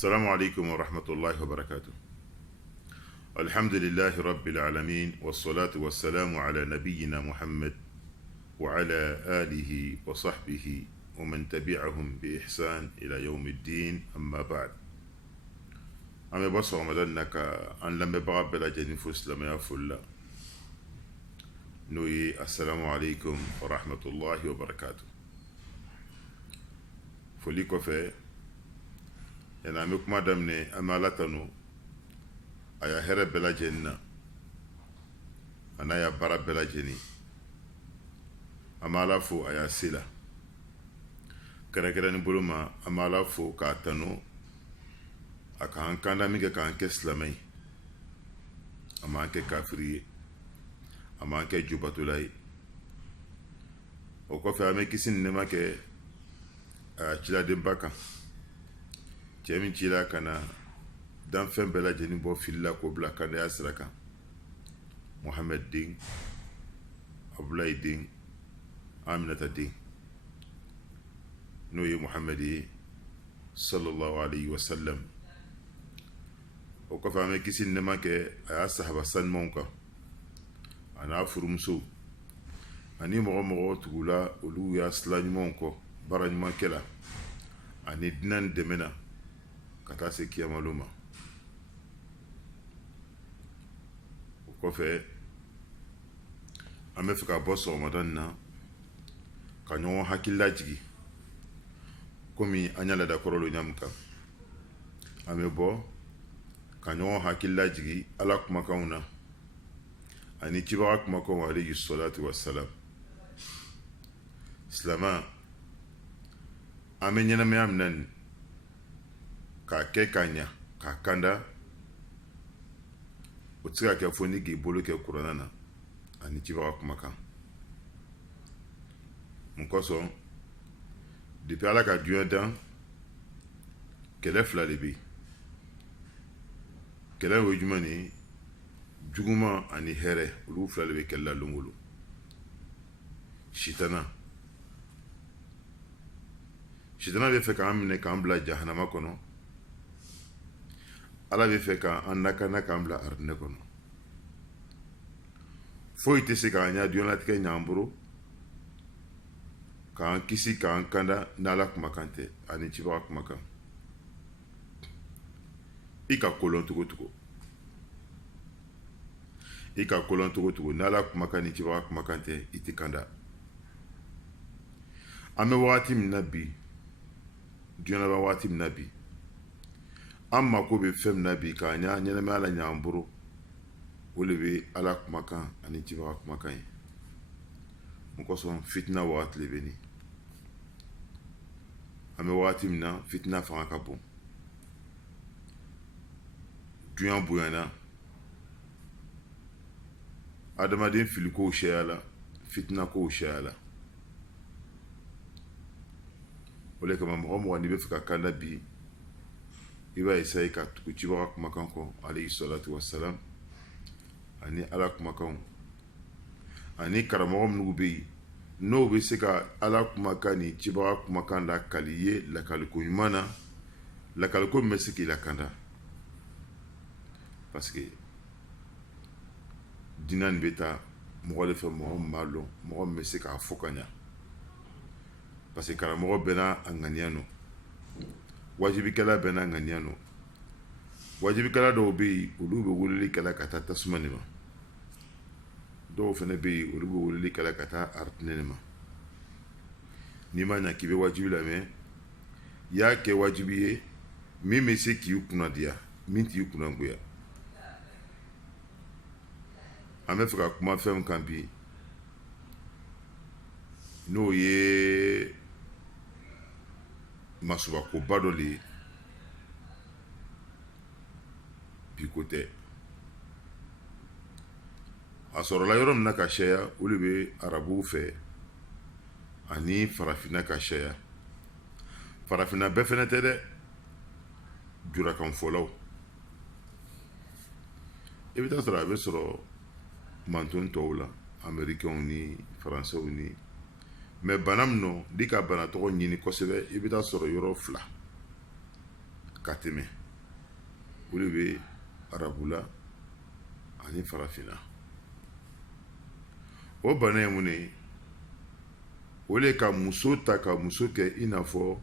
السلام عليكم ورحمة الله وبركاته. الحمد لله رب العالمين والصلاة والسلام على نبينا محمد وعلى آله وصحبه ومن تبعهم بإحسان إلى يوم الدين. أما بعد، أمي بصر رمضان نكا أن لم يبغى بلا جنفوس لما يفل نوي السلام عليكم ورحمة الله وبركاته. فليكو في yana mi kuma daminɛ an bɛ ala tanu a y'a hɛrɛ bɛɛ lajɛlen na a n'a y'a baara bɛɛ lajɛlen an bɛ ala fo a y'a se la kɛrɛnkɛrɛnnen bolo ma an bɛ ala fo k'a tanu a k'an kanda min kɛ k'an kɛ silamɛ ye a m'an kɛ kafiri ye a m'an kɛ jubatola ye o kɔfɛ an bɛ kisi ni nɛɛma kɛ a ciladenba kan cɛ min cila ka na danfɛn bɛɛ lajɛlen bɔ fili la k'o bila kandaya sira kan, Muhamɛd den, Abulayi den, Aminata den, n'o ye Muhamɛd ye sallallahu alayhi wa sallam. O kɔfɛ an bɛ kisi ni nɛɛma kɛ a y'a sahaba sanumanw kan a n'a furumusow ani mɔgɔ mɔgɔ tugula olu y'a sila ɲumanw kɔ baara ɲuman kɛla ani diinɛ dɛmɛ na ka taa se kiyamalo ma. O kɔfɛ an bɛ fɛ ka bɔ sɔgɔmada na ka ɲɔgɔn hakili lajigi komi an y'a lada kɔrɔlo ɲamu kan. An bɛ bɔ ka ɲɔgɔn hakili lajigi ala kumakanw na ani cibaga kumakanw alayhi salatu wassalam. Silama an bɛ ɲɛnamaya min na nin k'a kɛ k'a ɲa k'a kanda o tɛ se ka kɛ fo ni k'i bolo kɛ kuranna na ani cibaga kumakan. Mun kosɔn depuis ala ka diɲɛ dan kɛlɛ fila de bɛ yen. Kɛlɛ o ye jumɛn ni juguman ani hɛrɛ, olu fila de bɛ kɛlɛ la longolo. Sitana bɛ fɛ k'an minɛ k'an bila jahanama kɔnɔ, ala bɛ fɛ k'an lakana k'an bila aridinɛ kɔnɔ. Foyi tɛ se k'an ɲa diɲɛlatigɛ ɲ'an bolo k'an kisi k'an kanda n'ala kumakan tɛ ani cibaga kumakan. I ka kolon togo togo, i ka kolon togo togo n'ala kumakan ni cibaga kumakan tɛ i tɛ kanda. An bɛ wagati min na bi, diɲɛ laban wagati min na bi, an mako bɛ fɛn min na bi k'a ɲa ɲɛnamaya la ɲ'an bolo, o de bɛ ala kumakan ani cibaga kumakan ye. Mun kosɔn fitina wagati le bɛ nin. An bɛ wagati min na fitina fanga ka bon, duyan bonyana, adamaden filikow cayala, fitina kow cayala. O le kama mɔgɔ mɔgɔ n'i bɛ fɛ ka kanda bi, i b'a essayer ka tugu cibaga kumakan kɔ alayhi salatu wassalam ani ala kumakanw ani karamɔgɔ minnu bɛ yen n'o bɛ se ka ala kumakan ni cibaga kumakan lakali ye lakaliko ɲuman na, lakaliko min bɛ se k'i lakanda. Parce que diinɛ nin bɛ taa mɔgɔ de fɛ mɔgɔ min b'a dɔn, mɔgɔ min bɛ se k'a fɔ ka ɲa. Parce que karamɔgɔ bɛɛ n'a a ŋaniya nɔ, wajibikɛla bɛɛ n'a ŋaniya nɔ. Wajibikɛla dɔw bɛ yen olu bɛ weleli kɛla ka taa tasuma de ma, dɔw fana bɛ yen olu bɛ weleli kɛla ka taa aridinɛ de ma. N'i ma ɲa k'i bɛ wajibi lamɛn, i y'a kɛ wajibi ye min bɛ se k'i kunnadiya min t'i kunnangoya. An bɛ fɛ ka kuma fɛn min kan bi n'o ye masubakoba dɔ de ye, bi ko tɛ. A sɔrɔla yɔrɔ min na ka caya o de bɛ arabuw fɛ ani farafinna ka caya. Farafinna bɛɛ fɛnɛ tɛ dɛ, jurakanfɔlaw. I bɛ taa sɔrɔ a bɛ sɔrɔ manton tɔw la, amɛrikɛnw ni faransɛw ni, mais bana min nɔ n'i ka bana tɔgɔ ɲini kosɛbɛ i bɛ taa sɔrɔ yɔrɔ fila. ka tɛmɛ o de bɛ arabula ani farafina o bana ye mun ye o le ka muso ta ka muso kɛ i n'a fɔ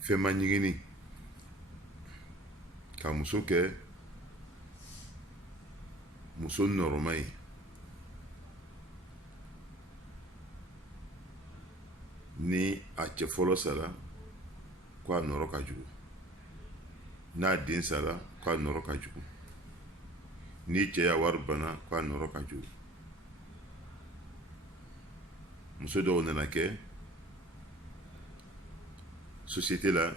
fɛnma ɲigini ka muso kɛ muso nɔrɔma ye ni a cɛ fɔlɔ sara ko a nɔrɔ ka jugu n'a den sara ko a nɔrɔ ka jugu ni cɛ ya wari bana ko a nɔrɔ ka jugu muso dɔw nana kɛ société la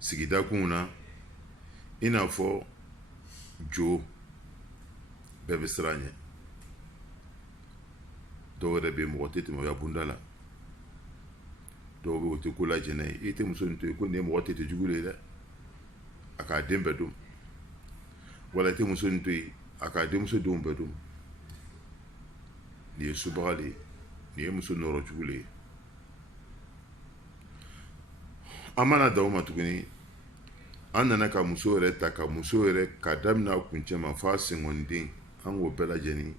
sigida kunw na i n'a fɔ jo bɛɛ bɛ siran ɲɛ dɔw yɛrɛ bɛ mɔgɔ tɛ tɛmɛ o ya bunda la dɔw bɛ o tɛ ko lajɛnɛ ye i tɛ muso nin to yen ko nin ye mɔgɔ tɛ jugu le dɛ a k'a den bɛɛ dun wala i tɛ muso nin to yen a k'a denmuso denw bɛɛ dun nin ye subaga le ye nin ye muso nɔrɔ jugu le ye an mana da o ma tuguni an nana ka muso yɛrɛ ta ka muso yɛrɛ ka daminɛ a kuncɛ ma f'a senkɔniden an k'o bɛɛ lajɛlen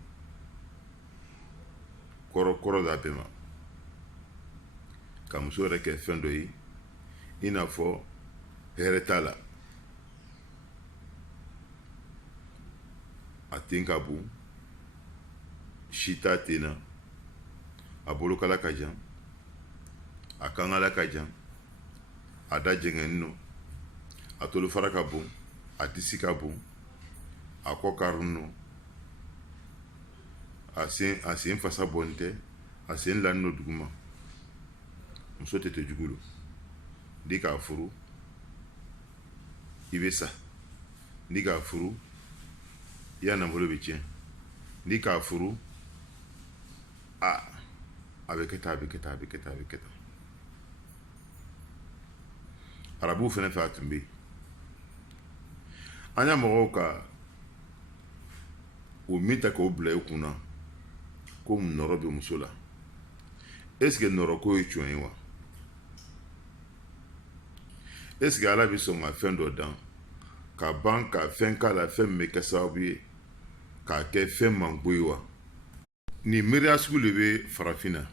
kɔrɔ da bɛɛ ma ka muso yɛrɛ kɛ fɛn dɔ ye i n'a fɔ hɛrɛ t'a la a ten ka bon si t'a ten na a bolokala ka jan a kankala ka jan a da jɛngɛnnen no a tolufara ka bon a disi ka bon a kɔ karinen no a sen fasa bɔnnen tɛ a sen lannen no duguma muso tɛ jugu lo ni k'a furu i bɛ sa ni k'a furu i ya nafolo bɛ tiɲɛ ni k'a furu a bɛ kɛ tan a bɛ kɛ tan a bɛ kɛ tan a bɛ kɛ tan arabuw fɛnɛ fɛ a tun bɛ yen an y'a mɔgɔw ka o min ta k'o bila i kunna ko nɔrɔ bɛ muso la est ce que nɔrɔ ko ye tiɲɛ ye wa est ce que ala bɛ sɔn ka fɛn dɔ dan ka ban ka fɛn k'a la fɛn min bɛ kɛ sababu ye k'a kɛ fɛn manko ye wa nin miiriya sugu de bɛ farafinna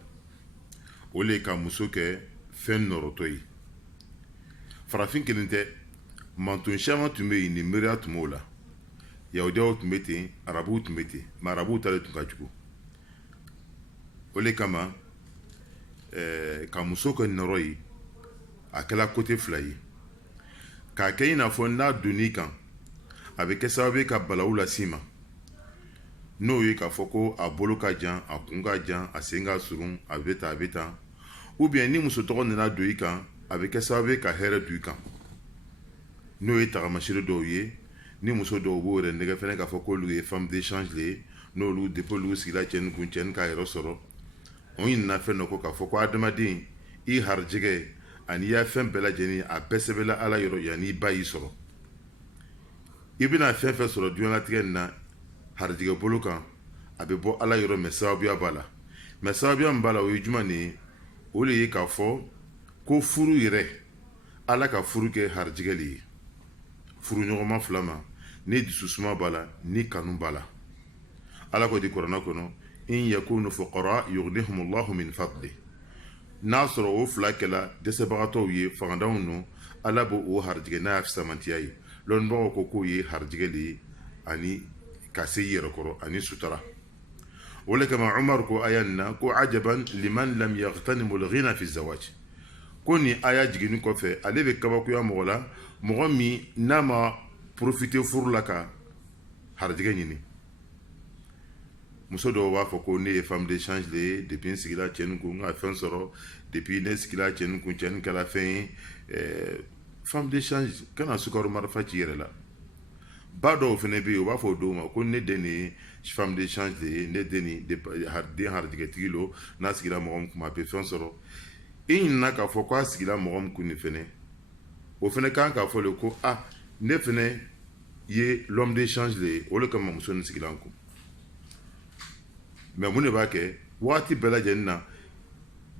o le ka muso kɛ fɛn nɔrɔtɔ ye farafin kelen tɛ mantun caman tun bɛ yen nin miiriya tun b'o la yahudiyaw tun bɛ ten arabuw tun bɛ ten mɛ arabuw ta de tun ka jugu o le kama ka muso kɛ nɔrɔ ye a kɛla kote fila ye k'a kɛ i n'a fɔ n'a donn'i kan a bɛ kɛ sababu ye ka balawu las'i ma n'o ye k'a fɔ ko a bolo ka jan a kun ka jan a sen ka surun a bɛ tan a bɛ tan ou bien ni muso tɔgɔ nana don i kan a bɛ kɛ sababu ye ka hɛrɛ don i kan n'o ye tagamasiri dɔw ye ni muso dɔw b'o yɛrɛ nɛgɛ fɛnɛ k'a fɔ k'olu ye femme d'échange le ye n'olu depuis olu sigila cɛni kun cɛni k'a yɛrɛ sɔrɔ o ɲinina fɛn dɔ ko k'a fɔ ko adamaden i harijɛgɛ ani i y'a fɛn bɛɛ lajɛlen a bɛɛ sɛbɛnla ala yɔrɔ yanni i ba y'i sɔrɔ i bɛna fɛn fɛn sɔrɔ diɲɛlatigɛ nin na harijɛgɛ bolo kan a bɛ bɔ ala yɔrɔ mɛ sababuya b'a la mɛ sababuya min b'a la o ye jumɛn de ye o de ye k'a fɔ ko furu yɛrɛ ala ka furu kɛ harijɛgɛ le ye furu ɲɔgɔnma fila ma ni dususuma b'a la ni kanu b'a la ala ko di kuranɛ kɔnɔ in yakunu fuqara yughnihumullahu min fadli n'a sɔrɔ o fila kɛla dɛsɛbagatɔw ye fangadanw no ala b'o o harijɛgɛ n'a y'a fisamantiya ye lɔnnibagaw ko k'o ye harijɛgɛ le ye ani ka se i yɛrɛ kɔrɔ ani sutara o le kama umar ko aya nin na ko ajaban liman lam yagtanimul ghina fi zawaj ko nin aya jiginni kɔfɛ ale bɛ kabakoya mɔgɔ la mɔgɔ min n'a ma profite furu la ka harijɛgɛ ɲini muso dɔw b'a fɔ ko ne ye femme d'échange le ye depuis n sigila cɛni kun n ka fɛn sɔrɔ depuis ne sigila cɛni kun cɛni kɛla fɛn ye femme d'échange kana sukaro marifa ci yɛrɛ la ba dɔw fɛnɛ bɛ yen u b'a fɔ o dɔw ma ko ne den de ye femme d'échange de ye ne den nin den harijɛgɛtigi lo n'a sigira mɔgɔ min kun a bɛ fɛn sɔrɔ i ɲinina k'a fɔ k'a sigila mɔgɔ min kun nin fɛnɛ o fɛnɛ kan k'a fɔ le ko ne fɛnɛ ye l'homme d'échange le ye o le kama muso nin sigila n kun mɛ mun de b'a kɛ waati bɛɛ lajɛlen na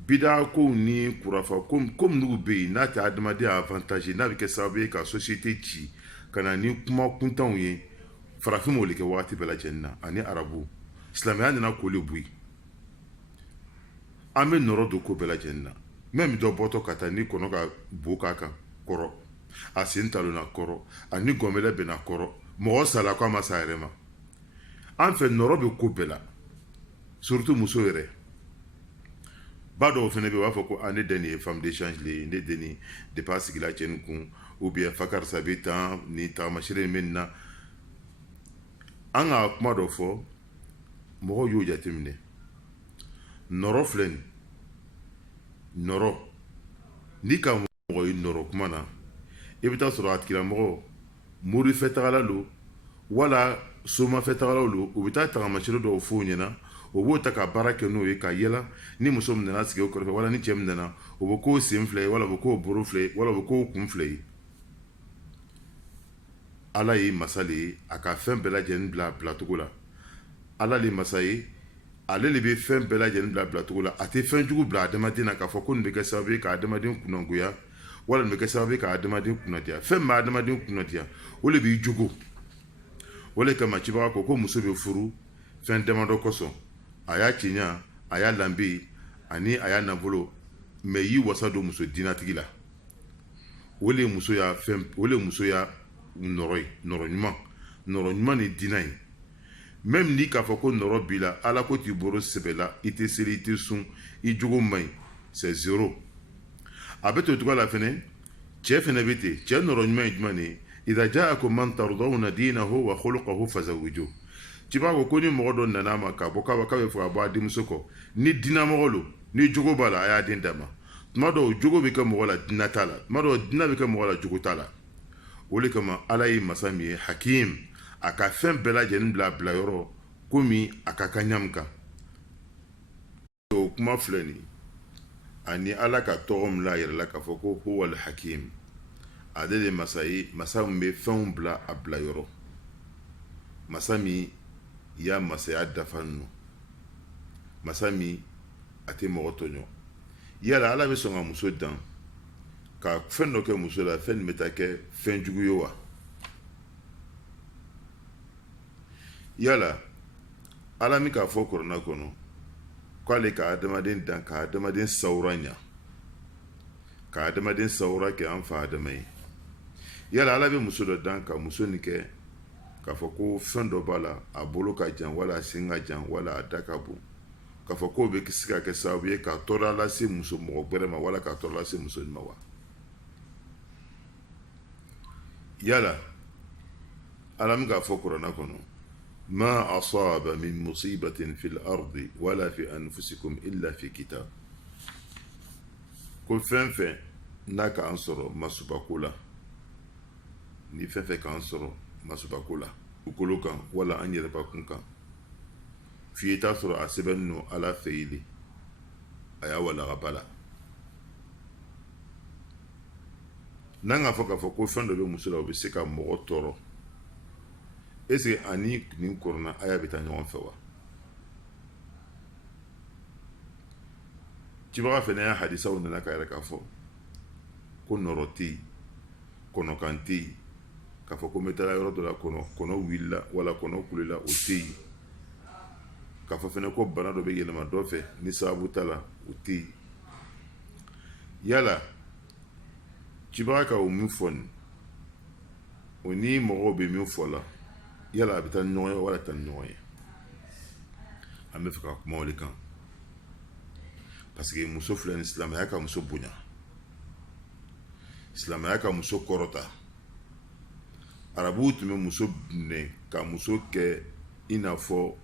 bida ko ni kurafa comme n'u bɛ yen n'a tɛ adamadenya avantage n'a bɛ kɛ sababu ye ka société ci ka na ni kuma kuntanw ye farafin m'o de kɛ waati bɛɛ lajɛlen na ani arabu silamɛya nana k'olu bɔ yen an bɛ nɔrɔ don ko bɛɛ lajɛlen na même dɔ bɔtɔ ka taa ni kɔnɔ ka bo k'a kan kɔrɔ a sen talonna kɔrɔ ani gɔnbɛlɛ bɛnna kɔrɔ mɔgɔ sala ko a ma sa a yɛrɛ ma an fɛ nɔrɔ bɛ ko bɛɛ la surtout muso yɛrɛ ba dɔw fɛnɛ bɛ yen u b'a fɔ ko ne den nin ye femme d'échange le ye ne den nin depuis a sigila cɛ nin kun ou bien fa karisa bɛ tan nin tagamasere in bɛ nin na an ka kuma dɔ fɔ mɔgɔw y'o jateminɛ nɔrɔ filɛ nin nɔrɔ n'i ka mɔgɔ ye nɔrɔ kuma na i bɛ taa sɔrɔ a tigilamɔgɔ morifɛ tagala don wala somafɛ tagalaw don u bɛ taa tagamasere dɔw f'o ɲɛna o b'o ta ka baara kɛ n'o ye ka yɛlɛ ni muso min nana sigi o kɔrɔfɛ wala ni cɛ min nana o bɛ k'o sen filɛ ye wala o bɛ k'o boro filɛ ye wala o bɛ k'o kun filɛ ye ala ye masa de ye a ka fɛn bɛɛ lajɛlen bila bilacogo la ala de ye masa ye ale de bɛ fɛn bɛɛ lajɛlen bila bilacogo la a tɛ fɛn jugu bila adamaden na k'a fɔ ko nin bɛ kɛ sababu ye ka adamaden kunnangoya wala nin bɛ kɛ sababu ye ka adamaden kunnadiya fɛn min bɛ adamaden kunnadiya o de b'i jogo o de kama cibaga ko muso bɛ furu fɛn damadɔ kosɔn a y'a ciɲa a y'a lanbe ani a y'a nafolo mɛ y'i wasa don muso dinatigi la o de ye musoya nɔrɔ ye nɔrɔ ɲuman ni dina ye même n'i k'a fɔ ko nɔrɔ b'i la ala ko t'i bolo sɛbɛ la i tɛ seli i tɛ sun i jogo man ɲi c'est zéro a bɛ to cogoya la fɛnɛ cɛ fɛnɛ bɛ ten cɛ nɔrɔ ɲuman ye jumɛn de ye idha ja'akum man tardawna dinahu wa khuluquhu fazawwijuhu ci b'a ko ni mɔgɔ dɔ nana ma k'a bɔ k'a bɛ fɛ ka bɔ a denmuso kɔ ni dinamɔgɔ lo ni jogo b'a la a y'a den d'a ma tuma dɔw jogo bɛ kɛ mɔgɔ la dina t'a la tuma dɔw dina bɛ kɛ mɔgɔ la jogo t'a la o de kama ala ye masa min ye hakim a ka fɛn bɛɛ lajɛlen bila yɔrɔ komi a ka kan ɲamu kan o kuma filɛ nin ani ala ka tɔgɔ min la a yɛrɛ la k'a fɔ ko huwal hakim ale de ye masa ye masa min bɛ fɛnw bila a bila yɔrɔ masa min y'a masaya dafa ninnu masa min a tɛ mɔgɔ tɔɲɔ yala ala bɛ sɔn ka muso dan ka fɛn dɔ kɛ muso la fɛn nin bɛ taa kɛ fɛn jugu ye wa yala ala min k'a fɔ kuranɛ kɔnɔ k'ale ka adamaden dan ka adamaden sawura ɲa ka adamaden sawura kɛ an fa adama ye yala ala bɛ muso dɔ dan ka muso nin kɛ k'a fɔ ko fɛn dɔ b'a la a bolo ka jan wala a sen ka jan wala a da ka bon k'a fɔ k'o bɛ se ka kɛ sababu ye ka tɔɔrɔ lase muso mɔgɔ wɛrɛ ma wala ka tɔɔrɔ lase muso nin ma wa yala ala min k'a fɔ kuranɛ kɔnɔ ma asaba min musibatin fil ardi wala fi anfusikum illa fi kitab ko fɛn fɛn n'a k'an sɔrɔ masubako la ni fɛn fɛn k'an sɔrɔ masubako la dugukolo kan wala an yɛrɛbakun kan f'i ye t'a sɔrɔ a sɛbɛnnen no ala fɛ yen de a y'a walagaba la n'an k'a fɔ k'a fɔ ko fɛn dɔ bɛ muso la o bɛ se ka mɔgɔ tɔɔrɔ est ce que ani nin kɔrɔna a y'a bɛ taa ɲɔgɔn fɛ wa cibaga fɛnɛ y'a hadisaw nana ka yɛrɛ k'a fɔ ko nɔrɔ tɛ yen kɔnɔkan tɛ yen k'a fɔ ko n bɛ taa yɔrɔ dɔ la kɔnɔ wulila wala kɔnɔ kulela o tɛ yen k'a fɔ fɛnɛ ko bana dɔ bɛ yɛlɛma dɔ fɛ ni sababu t'a la o tɛ yen yala cibaga ka o min fɔ nin o ni mɔgɔw bɛ min fɔ la yala a bɛ taa ni ɲɔgɔn ye wala taa ni ɲɔgɔn ye an bɛ fɛ ka kuma o de kan parce que muso filɛ nin silamɛya ka muso bonya silamɛya ka muso kɔrɔta arabuw tun bɛ muso minɛ ka muso kɛ i n'a fɔ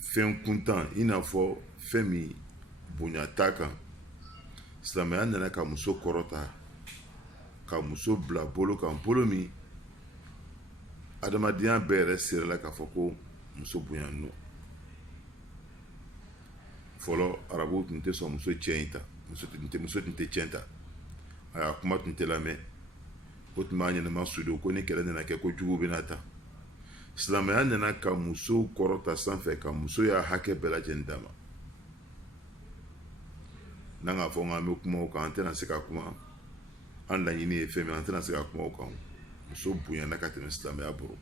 fɛn kuntan i n'a fɔ fɛn min bonya t'a kan silamɛya nana ka muso kɔrɔta ka muso bila bolo kan bolo min adamadenya bɛɛ yɛrɛ sera la k'a fɔ ko muso bonya no fɔlɔ arabuw tun tɛ sɔn muso cɛ in ta muso tun tɛ cɛn ta a kuma tun tɛ lamɛn o tun b'a ɲɛnama sudo ko ni kɛlɛ nana kɛ ko jugu bɛna ta silamɛya nana ka muso kɔrɔta sanfɛ ka muso y'a hakɛ bɛɛ lajɛlen d'a ma n'an k'a fɔ k'an bɛ kuma o kan an tɛna se ka kuma an laɲini ye fɛn min an tɛna se ka kuma o kan muso bonyana ka tɛmɛ silamɛya bolo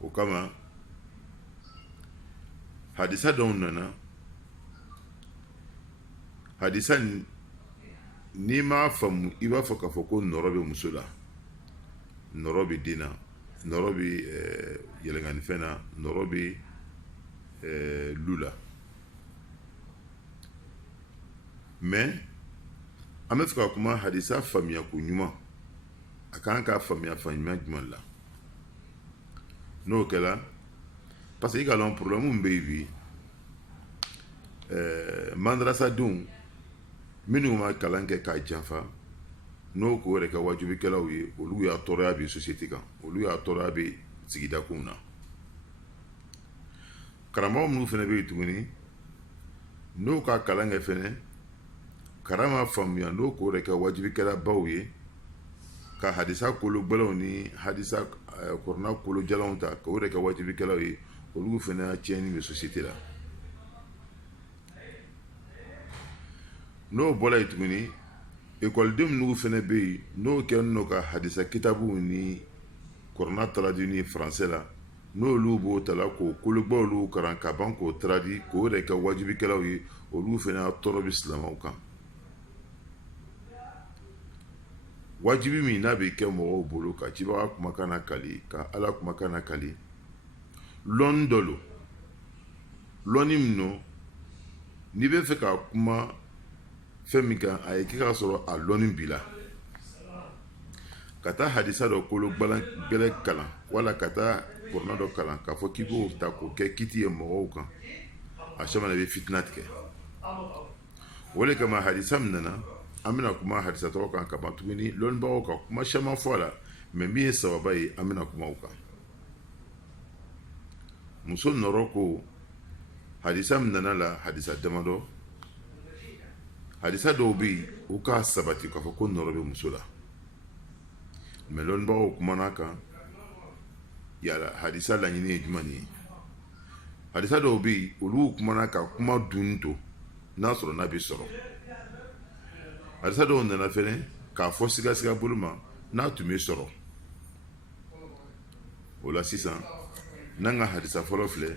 o kama hadisa dɔw nana hadisa n'i m'a faamu i b'a fɔ k'a fɔ ko nɔrɔ bɛ muso la nɔrɔ bɛ den na nɔrɔ bɛ yɛlɛnkanifɛn na nɔrɔ bɛ lu la mais an bɛ fɛ ka kuma hadisa faamuya ko ɲuman a kan ka faamuya ɲuman jumɛn la n'o kɛra parce que i ka dɔn problème min bɛ yen bi mandarasadenw minnu ma kalan kɛ k'a janfa n'o ko yɛrɛ kɛ wajibikɛlaw ye olu y'a tɔɔrɔya bi société kan olu y'a tɔɔrɔya bi sigidakow na karamɔgɔ minnu fana bɛ yen tuguni n'o ka kalan kɛ fɛnɛ kalan ma faamuya n'o ko yɛrɛ kɛ wajibikɛlabaw ye ka hadisa kologɛlɛnw ni hadisa kɔrɔna kolojalanw ta k'o yɛrɛ kɛ wajibikɛlaw ye olu fana y'a tiɲɛni bɛ société la n'o bɔra yen tuguni ekɔliden minnu fana bɛ yen n'o kɛlen don ka hadisa kitabuw ni kɔrɔna taradi ni faransɛ la n'olu b'o tala k'o kologba olu kalan ka ban k'o taradi k'o yɛrɛ kɛ wajibikɛlaw ye olu fana y'a tɔɔrɔ bɛ silamɛw kan wajibi min n'a bɛ kɛ mɔgɔw bolo ka cibaga kumakan nakali ka ala kumakan nakali lɔnni dɔ lo lɔnni min don n'i bɛ fɛ ka kuma fɛn min kan a ye k'i ka sɔrɔ a lɔnni b'i la ka taa hadisa dɔ kolo gɛlɛn kalan wala ka taa kɔrɔna dɔ kalan k'a fɔ k'i b'o ta k'o kɛ kiti ye mɔgɔw kan a caman na i bɛ fitina tigɛ o de kama hadisa min nana an bɛna kuma hadisa tɔgɔ kan ka ban tuguni lɔnnibagaw ka kuma caman fɔ a la mɛ min ye sababa ye an bɛna kuma o kan muso nɔrɔ ko hadisa min nana la hadisa damadɔ hadisa dɔw bɛ yen u k'a sabati k'a fɔ ko nɔrɔ bɛ muso la mɛ lɔnnibagaw kumana kan yala hadisa laɲini ye jumɛn ye hadisa dɔw bɛ yen olu kumana ka kuma dun to n'a sɔrɔ n'a bɛ sɔrɔ hadisa dɔw nana fɛnɛ k'a fɔ sigasiga bolo ma n'a tun bɛ sɔrɔ o la sisan n'an ka hadisa fɔlɔ filɛ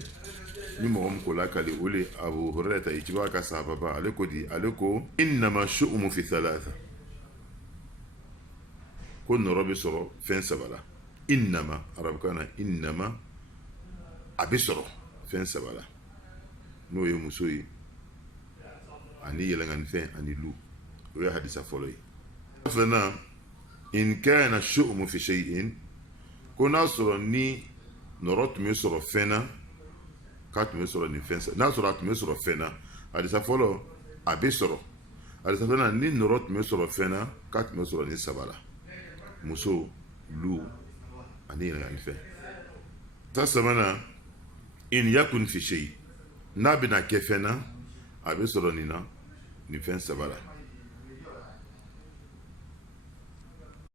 ni mɔgɔ min ko lakali o de Abu Hurairata i ciba ka sahababa ale ko di ale ko innama shu'umu fi thalatha ko nɔrɔ bɛ sɔrɔ fɛn saba la innama arabukan na innama a bɛ sɔrɔ fɛn saba la n'o ye muso ye ani yɛlɛnkanifɛn ani lu o ye hadisa fɔlɔ ye filanan in kana shu'umu fi shay'in ko n'a sɔrɔ ni nɔrɔ tun bɛ sɔrɔ fɛn na k'a tun bɛ sɔrɔ nin fɛn saba n'a sɔrɔ a tun bɛ sɔrɔ fɛn na hadisa fɔlɔ a bɛ sɔrɔ hadisa filanan ni nɔrɔ tun bɛ sɔrɔ fɛn na k'a tun bɛ sɔrɔ nin saba la muso lu ani yɛlɛnkanifɛn ta sabanan in yakun fi shay n'a bɛna kɛ fɛn na a bɛ sɔrɔ nin na nin fɛn saba la